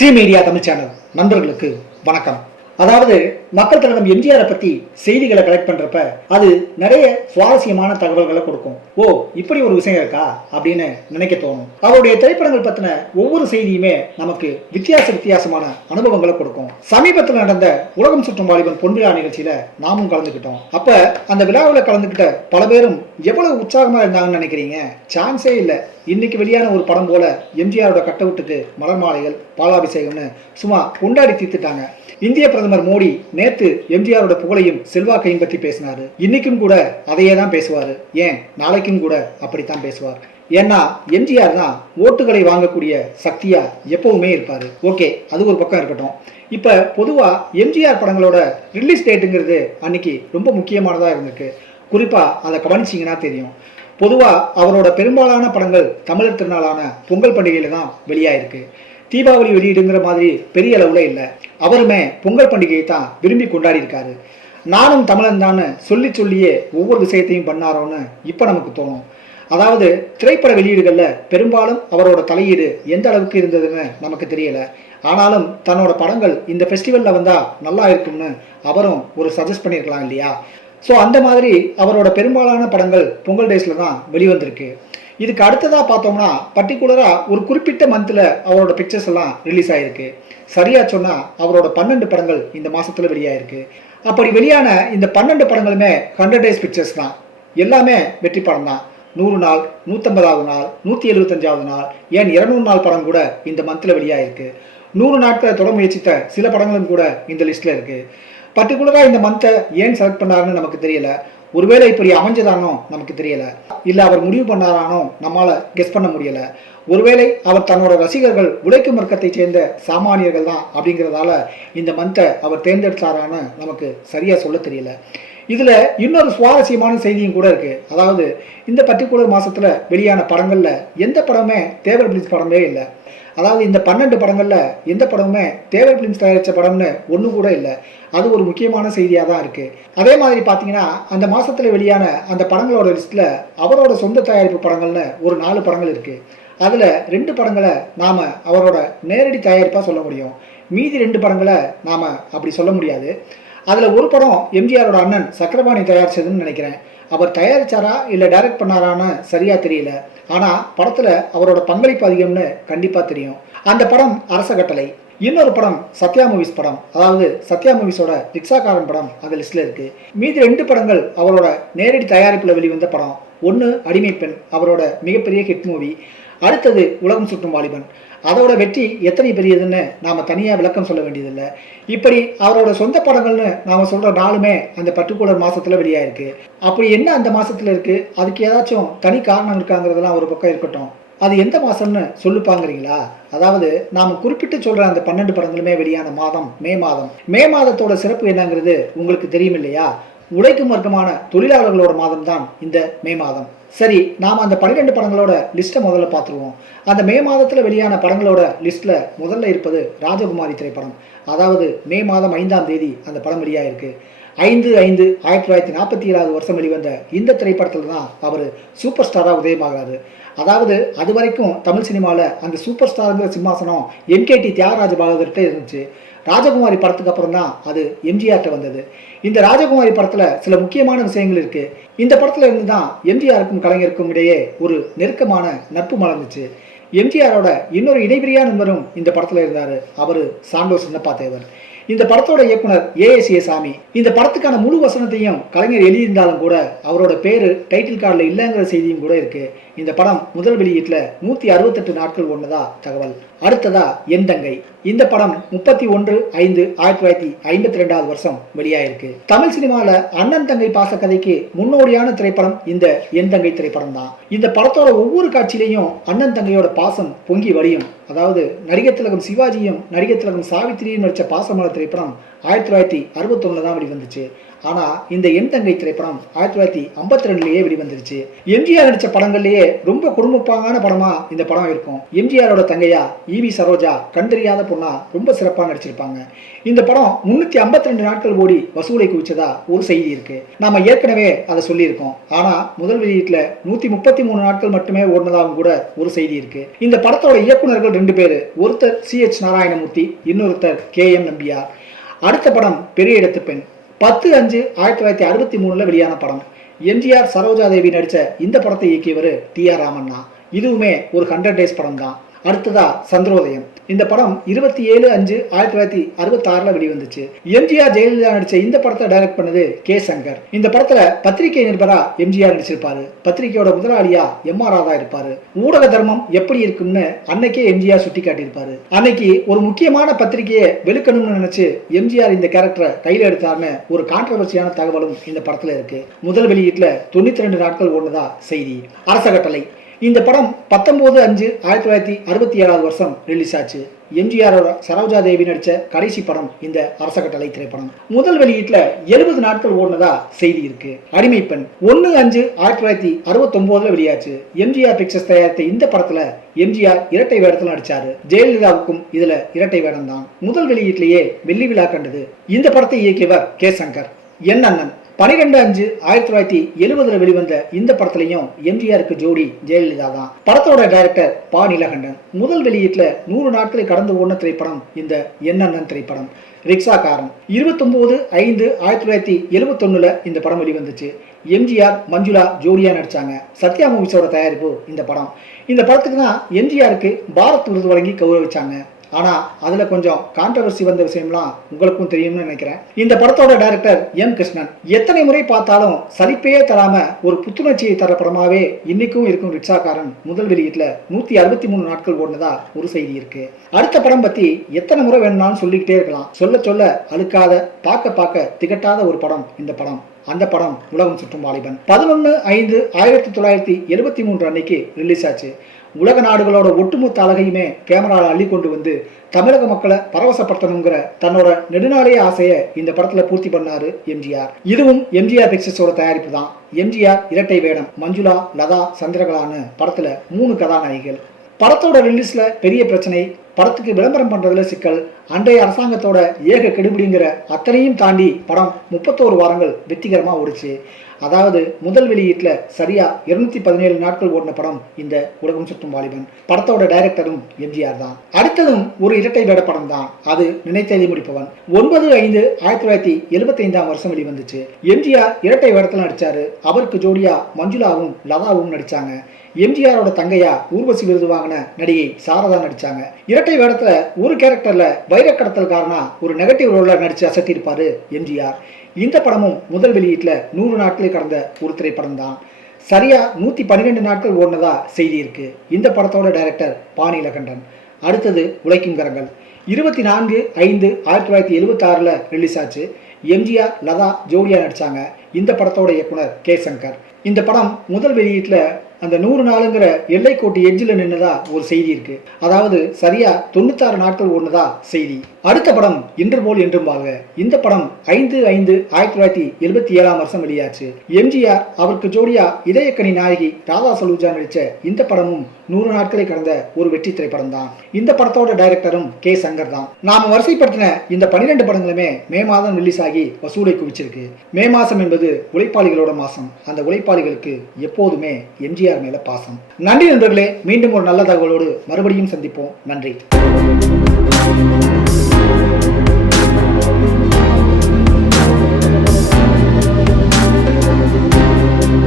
Sri media Tamil channel நண்பர்களுக்கு வணக்கம். அதாவது மக்கள் தலைவர் எம்ஜிஆரை பத்தி செய்திகளை கலெக்ட் பண்றப்ப அது நிறைய சுவாரஸ்யமான தகவல்களை கொடுக்கும். ஓ, இப்படி ஒரு விஷயம் இருக்கா அப்படின்னு நினைக்க தோணும். அவருடைய திரைப்படங்கள் பத்தின ஒவ்வொரு செய்தியுமே நமக்கு வித்தியாசமான அனுபவங்களை கொடுக்கும். சமீபத்தில் நடந்த உலகம் சுற்றும் வாலிபன் பொன்விழா நிகழ்ச்சியில நாமும் கலந்துக்கிட்டோம். அப்ப அந்த விழாவில் கலந்துக்கிட்ட பல பேரும் எவ்வளவு உற்சாகமா இருந்தாங்கன்னு நினைக்கிறீங்க? சான்ஸே இல்லை. இன்னைக்கு வெளியான ஒரு படம் போல எம்ஜிஆரோட கட்டவுட்டுக்கு மலர் மாலைகள், பாலாபிஷேகம்னு சும்மா கொண்டாடி தீர்த்துட்டாங்க. இந்திய பிரதமர் மோடி நேத்து எம்ஜிஆரோட புகழையும் செல்வாக்கையும் பற்றி பேசினாரு. இன்னைக்கும் கூட அதையே தான் பேசுவாரு. ஏன் நாளைக்கும் கூட அப்படித்தான் பேசுவார். ஏன்னா எம்ஜிஆர் தான் ஓட்டுகளை வாங்கக்கூடிய சக்தியா எப்பவுமே இருப்பாரு. ஓகே, அது ஒரு பக்கம் இருக்கட்டும். இப்ப பொதுவா எம்ஜிஆர் படங்களோட ரிலீஸ் டேட்டுங்கிறது அன்னைக்கு ரொம்ப முக்கியமானதா இருந்திருக்கு. குறிப்பா அதை கவனிச்சிங்கன்னா தெரியும். பொதுவா அவரோட பெரும்பாலான படங்கள் தமிழர் திருநாளான பொங்கல் பண்டிகையில தான் வெளியாயிருக்கு. தீபாவளி வெளியீடுங்கிற மாதிரி பெரிய அளவுல இல்லை. அவருமே பொங்கல் பண்டிகையை தான் விரும்பி கொண்டாடி இருக்காரு. நானும் தமிழன் தான் சொல்லியே ஒவ்வொரு விஷயத்தையும் பண்ணாரோன்னு இப்ப நமக்கு தோணும். அதாவது திரைப்பட வெளியீடுகள்ல பெரும்பாலும் அவரோட தலையீடு எந்த அளவுக்கு இருந்ததுன்னு நமக்கு தெரியல. ஆனாலும் தன்னோட படங்கள் இந்த ஃபெஸ்டிவல்ல வந்தா நல்லா இருக்கும்னு அவரும் ஒரு சஜஸ்ட் பண்ணியிருக்கலாம் இல்லையா? ஸோ அந்த மாதிரி அவரோட பெரும்பாலான படங்கள் பொங்கல் டேஸ்ல தான் வெளிவந்திருக்கு. இதுக்கு அடுத்ததாக பார்த்தோம்னா பர்டிகுலராக ஒரு குறிப்பிட்ட மந்தில் அவரோட பிக்சர்ஸ் எல்லாம் ரிலீஸ் ஆகிருக்கு. சரியாக சொன்னால் அவரோட 12 படங்கள் இந்த மாதத்தில் வெளியாயிருக்கு. அப்படி வெளியான இந்த 12 படங்களுமே 100 டேஸ் பிக்சர்ஸ் தான். எல்லாமே வெற்றி படம் தான். 100 நாள், 150வது நாள், 175வது நாள், ஏன் 200 நாள் படம் கூட இந்த மந்தில் வெளியாயிருக்கு. 100 நாட்களை தொட முயற்சித்த சில படங்களும் கூட இந்த லிஸ்ட்டில் இருக்குது. பர்டிகுலராக இந்த மந்த்தை ஏன் செலக்ட் பண்ணாருன்னு நமக்கு தெரியல. ஒருவேளை இப்படி அமைஞ்சதானோ நமக்கு தெரியல, இல்லை அவர் முடிவு பண்ணாரானோ நம்மளால கெஸ் பண்ண முடியல. ஒருவேளை அவர் தன்னோட ரசிகர்கள் உழைக்கும் வர்க்கத்தை சேர்ந்த சாமானியர்கள் தான் அப்படிங்கிறதால இந்த மந்த்தை அவர் தேர்ந்தெடுத்தாரான்னு நமக்கு சரியா சொல்ல தெரியல. இதுல இன்னொரு சுவாரஸ்யமான செய்தியும் கூட இருக்கு. அதாவது இந்த பர்டிகுலர் மாசத்துல வெளியான படங்கள்ல எந்த படமே தேவர் பிலிம்ஸ் படமே இல்லை. அதாவது இந்த 12 படங்கள்ல எந்த படமுமே தேவர் பிலிம்ஸ் தயாரித்த படம்னு ஒன்று கூட இல்லை. அது ஒரு முக்கியமான செய்தியாக தான் இருக்கு. அதே மாதிரி பார்த்தீங்கன்னா அந்த மாசத்துல வெளியான அந்த படங்களோட லிஸ்ட்ல அவரோட சொந்த தயாரிப்பு படங்கள்னு ஒரு 4 படங்கள் இருக்கு. அதுல 2 படங்களை நாம அவரோட நேரடி தயாரிப்பா சொல்ல முடியும். மீதி 2 படங்களை நாம அப்படி சொல்ல முடியாது. அதுல ஒரு படம் எம்ஜிஆரோட அண்ணன் சக்கரபாணி தயாரிச்சதுன்னு நினைக்கிறேன். அவர் தயாரிச்சாரா இல்லை டைரக்ட் பண்ணாரான்னு சரியா தெரியல. ஆனா படத்துல அவரோட பங்களிப்பு அதிகம்னு கண்டிப்பா தெரியும். அந்த படம் அரச கட்டளை. இன்னொரு படம் சத்யா மூவிஸ் படம். அதாவது சத்யா மூவிஸோட ரிக்ஷாக்காரன் படம் அந்த லிஸ்ட்ல இருக்கு. மீதி 2 படங்கள் அவரோட நேரடி தயாரிப்புல வெளிவந்த படம். ஒன்று அடிமை பெண், அவரோட மிகப்பெரிய ஹிட் மூவி. அடுத்தது உலகம் சுற்றும் வாலிபன். அதோட வெற்றி எத்தனை பெரியதுன்னு நாம தனியா விளக்கம் சொல்ல வேண்டியதில்லை. இப்படி அவரோட சொந்த படங்கள்னு நாம சொல்ற நாளுமே அந்த பர்டிகுலர் மாசத்துல வெளியாயிருக்கு. அப்படி என்ன அந்த மாசத்துல இருக்கு? அதுக்கு ஏதாச்சும் தனி காரணம் இருக்காங்கிறதெல்லாம் ஒரு பக்கம் இருக்கட்டும். அது எந்த மாசம்னு சொல்லுப்பாங்கிறீங்களா? அதாவது நாம குறிப்பிட்டு சொல்ற அந்த 12 படங்களுமே வெளியான மாதம் மே மாதம். மே மாதத்தோட சிறப்பு என்னங்கிறது உங்களுக்கு தெரியும் இல்லையா? உழைக்கும் வர்க்கமான தொழிலாளர்களோட மாதம் தான் இந்த மே மாதம். சரி, நாம அந்த 12 படங்களோட லிஸ்ட்டை முதல்ல பார்த்துருவோம். அந்த மே மாதத்துல வெளியான படங்களோட லிஸ்ட்ல முதல்ல இருப்பது ராஜகுமாரி திரைப்படம். அதாவது மே மாதம் 5ஆம் தேதி அந்த படம் வெளியாயிருக்கு. 5/5/1947 வெளிவந்த இந்த திரைப்படத்தில் தான் அவர் சூப்பர் ஸ்டாரா உதயமாகிறாரு. அதாவது அது வரைக்கும் தமிழ் சினிமாவில் அந்த சூப்பர் ஸ்டாருங்கிற சிம்மாசனம் எம்கேடி தியாகராஜ பாகவதர்கிட்ட இருந்துச்சு. ராஜகுமாரி படத்துக்கு அப்புறம் தான் அது எம்ஜிஆர்ட்ட வந்தது. இந்த ராஜகுமாரி படத்துல சில முக்கியமான விஷயங்கள் இருக்கு. இந்த படத்துல இருந்து தான் எம்ஜிஆருக்கும் கலைஞருக்கும் இடையே ஒரு நெருக்கமான நட்பு மலர்ந்துச்சு. எம்ஜிஆரோட இன்னொரு இடைபிரியா நண்பரும் இந்த படத்துல இருந்தாரு. அவரு சாண்டோ சின்னப்பா தேவர். இந்த படத்தோட இயக்குனர் ஏஎஸ்ஏ சாமி. இந்த படத்துக்கான முழு வசனத்தையும் கலைஞர் எழுதியிருந்தாலும் கூட அவரோட பேரு டைட்டில் கார்டில் இல்லைங்கிற செய்தியும் கூட இருக்கு. இந்த படம் முதல் வெளியீட்டுல 168 நாட்கள் ஒண்ணுதா தகவல். அடுத்ததா என் தங்கை. இந்த படம் 31/5/1952 வெளியாயிருக்கு. தமிழ் சினிமால அண்ணன் தங்கை பாச கதைக்கு முன்னோடியான திரைப்படம் இந்த என் தங்கை திரைப்படம் தான். இந்த படத்தோட ஒவ்வொரு காட்சியிலையும் அண்ணன் தங்கையோட பாசம் பொங்கி வழியும். அதாவது நடிகர் திலகம் சிவாஜியும் நடிகர் திலகம் சாவித்திரியும் நடிச்ச பாசமலர் திரைப்படம் 1961 தான் வெளிவந்துச்சு. ஆனா இந்த என் தங்கை திரைப்படம் 1952லயே வெளிவந்துருச்சு. எம்ஜிஆர் நடிச்ச படங்கள்லயே ரொம்ப குடும்பப்பாங்கான படமா இந்த படம் இருக்கும். எம்ஜிஆரோட தங்கையா ஈவி சரோஜா கண் தெரியாத பொண்ணா ரொம்ப சிறப்பா நடிச்சிருப்பாங்க. இந்த படம் 352 நாட்கள் ஓடி வசூலை குவிச்சதா ஒரு செய்தி இருக்கு. நாம ஏற்கனவே அதை சொல்லியிருக்கோம். ஆனா முதல் வெளியீட்டுல 133 நாட்கள் மட்டுமே ஓடினதாகவும் கூட ஒரு செய்தி இருக்கு. இந்த படத்தோட இயக்குநர்கள் 2 பேரு. ஒருத்தர் CH நாராயணமூர்த்தி, இன்னொருத்தர் KM நம்பியார். அடுத்த படம் பெரிய இடத்து பெண். 10/5/1963 வெளியான படம். எம்ஜிஆர் சரோஜாதேவி நடிச்ச இந்த படத்தை இயக்கியவர் TR ராமண்ணா. இதுவுமே ஒரு 100 டேஸ் படம் தான். அடுத்ததா சந்திரோதயம். இந்த படம் 27/5/1966 வெளிவந்துச்சு. எம்ஜிஆர் ஜெயலலிதா நடிச்ச இந்த படத்தை டைரக்ட் பண்ணது K. சங்கர். இந்த படத்துல பத்திரிகை நிருபரா எம்ஜிஆர் நடிச்சிருப்பாரு. பத்திரிகையோட முதலாளியா MR ராதா இருப்பாரு. ஊடக தர்மம் எப்படி இருக்குன்னு அன்னைக்கே எம்ஜிஆர் சுட்டி காட்டியிருப்பாரு. அன்னைக்கு ஒரு முக்கியமான பத்திரிகையை வெளுக்கணும்னு நினைச்சு எம்ஜிஆர் இந்த கேரக்டரை கையில எடுத்தாருன்னு ஒரு கான்ட்ரவர்சியான தகவலும் இந்த படத்துல இருக்கு. முதல் வெளியீட்டுல 92 நாட்கள் ஓடுனதா செய்தி. அரச கட்டளை. இந்த படம் 19/5/1967 ரிலீஸ் ஆச்சு. எம்ஜிஆரோட சரோஜாதேவி நடிச்ச கடைசி படம் இந்த அரச கட்டளை திரைப்படம். முதல் வெளியீட்டுல 70 நாட்கள் ஓடுனதா செய்தி இருக்கு. அடிமை பெண் 1/5/1969 வெளியாச்சு. எம்ஜிஆர் பிக்சர்ஸ் தயாரித்த இந்த படத்துல எம்ஜிஆர் இரட்டை வேடத்தில் நடிச்சாரு. ஜெயலலிதாவுக்கும் இதுல இரட்டை வேடம் தான். முதல் வெளியீட்டிலேயே வெள்ளி விழா கண்டது. இந்த படத்தை இயக்கியவர் K. சங்கர். என் அண்ணன் 12/5/1970 வெளிவந்த இந்த படத்திலையும் எம்ஜிஆருக்கு ஜோடி ஜெயலலிதா தான். படத்தோட டைரக்டர் பா. நீலகண்டன். முதல் வெளியீட்டுல 100 நாட்களை கடந்து ஓடின திரைப்படம் இந்த என் அண்ணன் திரைப்படம். ரிக்ஷாக்காரன் 29/5/1971 இந்த படம் வெளிவந்துச்சு. எம்ஜிஆர் மஞ்சுளா ஜோடியா நடிச்சாங்க. சத்யா மூவிஸோட தயாரிப்பு இந்த படம். இந்த படத்துக்கு தான் எம்ஜிஆருக்கு பாரத் விருது வழங்கி கௌரவிச்சாங்க. ஆனா அதுல கொஞ்சம் கான்ட்ரவர்சி வந்த விஷயம்லாம் உங்களுக்கும் தெரியும்னு நினைக்கிறேன். இந்த படத்தோட டைரக்டர் M. கிருஷ்ணன். எத்தனை முறை பார்த்தாலும் சலிப்பையே தராம ஒரு புத்துணர்ச்சியை தர படமாவே இன்னைக்கும் இருக்கும் ரிக்ஷாக்காரன் முதல் வெளியீட்டுல 163 நாட்கள் ஓடுனதா ஒரு செய்தி இருக்கு. அடுத்த படம் பத்தி எத்தனை முறை வேணும்னாலும் சொல்லிக்கிட்டே இருக்கலாம். சொல்ல சொல்ல அழுக்காத, பார்க்க திகட்டாத ஒரு படம் இந்த படம். அந்த படம் உலகம் சுற்றும் வாலிபன். 11/5/1973 அன்னைக்கு ரிலீஸ் ஆச்சு. உலக நாடுகளோட ஒட்டுமொத்த அழகையுமே கேமரால அள்ளி கொண்டு வந்து தமிழக மக்களை பரவசப்படுத்தணுங்கிற தன்னோட நெடுநாளைய ஆசையை இந்த படத்துல பூர்த்தி பண்ணாரு எம்ஜிஆர். இதுவும் எம்ஜிஆர் பிக்சர்ஸோட தயாரிப்பு தான். எம்ஜிஆர் இரட்டை வேடம். மஞ்சுளா, லதா, சந்திரகலான்னு படத்துல 3 கதாநாயகிகள். படத்தோட ரிலீஸ்ல பெரிய பிரச்சனை. படத்துக்கு விளம்பரம் பண்றதுல சிக்கல். அன்றைய அரசாங்கத்தோட ஏக கெடுபிடிங்கிற அத்தனையும் தாண்டி படம் 31 வாரங்கள் வெற்றிகரமா ஓடிச்சு. அதாவது முதல் வெளியீட்டுல சரியா 217 நாட்கள் ஓடின படம் இந்த உலகம் சுற்றும் வாலிபன். படத்தோட டைரக்டரும் எம்ஜிஆர் தான். அடுத்ததும் ஒரு இரட்டை வேட படம் தான். அது நினைத்ததை முடிப்பவன். 9/5/1975 வெளிவந்துச்சு. எம்ஜிஆர் இரட்டை வேடத்தில் நடிச்சாரு. அவருக்கு ஜோடியா மஞ்சுளாவும் லதாவும் நடிச்சாங்க. எம்ஜிஆரோட தங்கையா ஊர்வசி விருது வாங்கின நடிகை சாரதா நடிச்சாங்க. இரட்டை வேடத்துல ஒரு கேரக்டர்ல வைரக்கடத்தல்காரனா ஒரு நெகட்டிவ் ரோல்ல நடிச்சு அசத்திருப்பாரு எம்ஜிஆர். இந்த படமும் முதல் வெளியீட்டுல 100 நாட்களை கடந்த ஒரு திரைப்படம் தான். சரியா 112 நாட்கள் ஓடினதா செய்தி இருக்கு. இந்த படத்தோட டைரக்டர் பா. நீலகண்டன். அடுத்தது உழைக்கும் கரங்கள். 24/5/1976 ரிலீஸ் ஆச்சு. எம்ஜிஆர் லதா ஜோடியா நடிச்சாங்க. இந்த படத்தோட இயக்குனர் K. சங்கர். இந்த படம் முதல் வெளியீட்டுல அந்த 100 நாளுங்கிற எல்லை கோட்டு எட்ஜில் நின்னதா ஒரு செய்தி இருக்கு. அதாவது சரியா 96 நாட்கள் ஓடுனதா செய்தி. அடுத்த படம் இன்று போல் என்றும் வாழ்க. இந்த படம் 5/5/1977 வெளியாச்சு. எம்ஜிஆர் அவருக்கு ஜோடியா இதயக்கனி நாயகி ராதா சலூஜா நடிச்ச இந்த படமும் 100 நாட்களை கடந்த ஒரு வெற்றி திரைப்படம் தான். இந்த படத்தோட டைரக்டரும் K. சங்கர் தான். நாம வரிசைப்படுத்தின இந்த 12 படங்களுமே மே மாதம் ரிலீஸ் ஆகி வசூலை குவிச்சிருக்கு. மே மாசம் என்பது உழைப்பாளிகளோட மாசம். அந்த உழைப்பாளிகளுக்கு எப்போதுமே எம்ஜிஆர் மேல பாசம். நன்றி நண்பர்களே. மீண்டும் ஒரு நல்ல தகவலோடு மறுபடியும் சந்திப்போம். நன்றி.